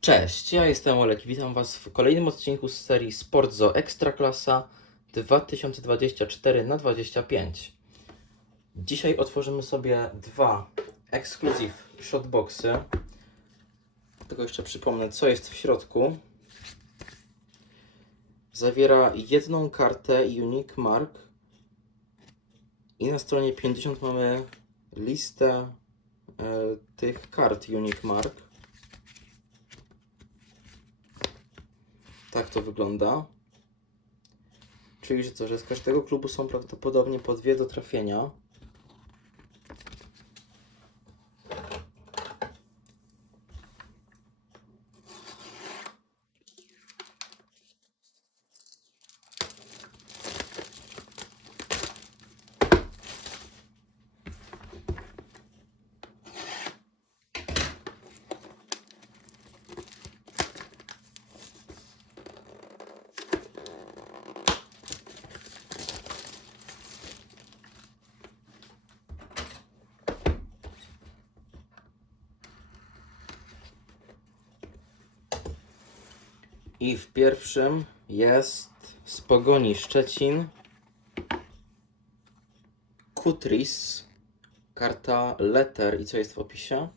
Cześć, ja jestem Olek i witam Was w kolejnym odcinku z serii Sportzo Ekstraklasa 2024 na 25. Dzisiaj otworzymy sobie dwa Exclusive Shotboxy. Tylko jeszcze przypomnę, co jest w środku. Zawiera jedną kartę Unique Mark i na stronie 50 mamy listę e, tych kart Unique Mark. Tak to wygląda. Czyli, że co, że z każdego klubu są prawdopodobnie po dwie do trafienia. I w pierwszym jest z Pogoni Szczecin Kutris, karta Letter i co jest w opisie?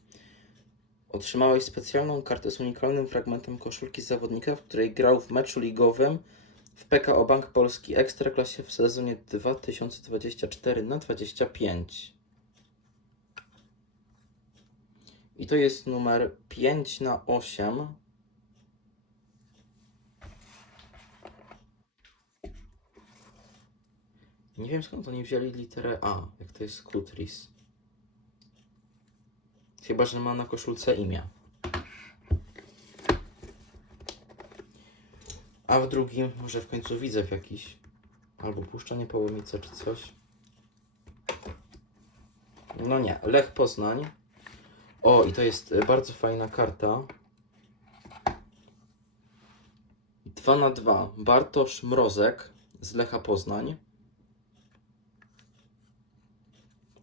Otrzymałeś specjalną kartę z unikalnym fragmentem koszulki zawodnika, w której grał w meczu ligowym w PKO Bank Polski Ekstraklasie w sezonie 2024 na 25. I to jest numer 5 na 8. Nie wiem skąd oni wzięli literę A, jak to jest Kutris. Chyba, że ma na koszulce imię. A w drugim, może w końcu widzę w jakiś. Albo puszczanie połomice czy coś. No nie, Lech Poznań. O, i to jest e, bardzo fajna karta. 2 na 2 Bartosz Mrozek z Lecha Poznań.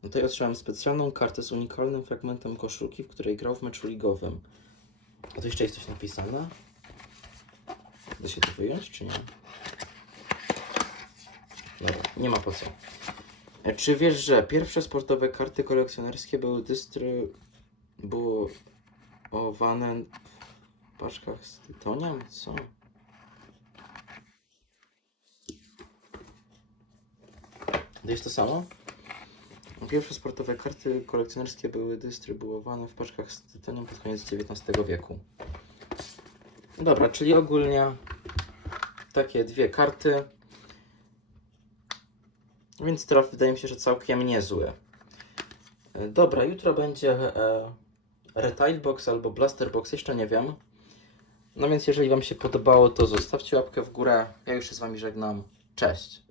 Tutaj otrzymałem specjalną kartę z unikalnym fragmentem koszulki, w której grał w meczu ligowym. A tu jeszcze jest coś napisane? Da się to wyjąć, czy nie? Dobra, nie ma po co. E, Czy wiesz, że pierwsze sportowe karty kolekcjonerskie były dystrybuowane w paczkach z tytoniem? Co? To jest to samo? Pierwsze sportowe karty kolekcjonerskie były dystrybuowane w paczkach z tytoniem pod koniec XIX wieku. Dobra, czyli ogólnie takie dwie karty. Więc traf wydaje mi się, że całkiem niezły. Dobra, jutro będzie e, Retail Box albo Blaster Box, jeszcze nie wiem. No więc jeżeli Wam się podobało, to zostawcie łapkę w górę. Ja już się z Wami żegnam. Cześć!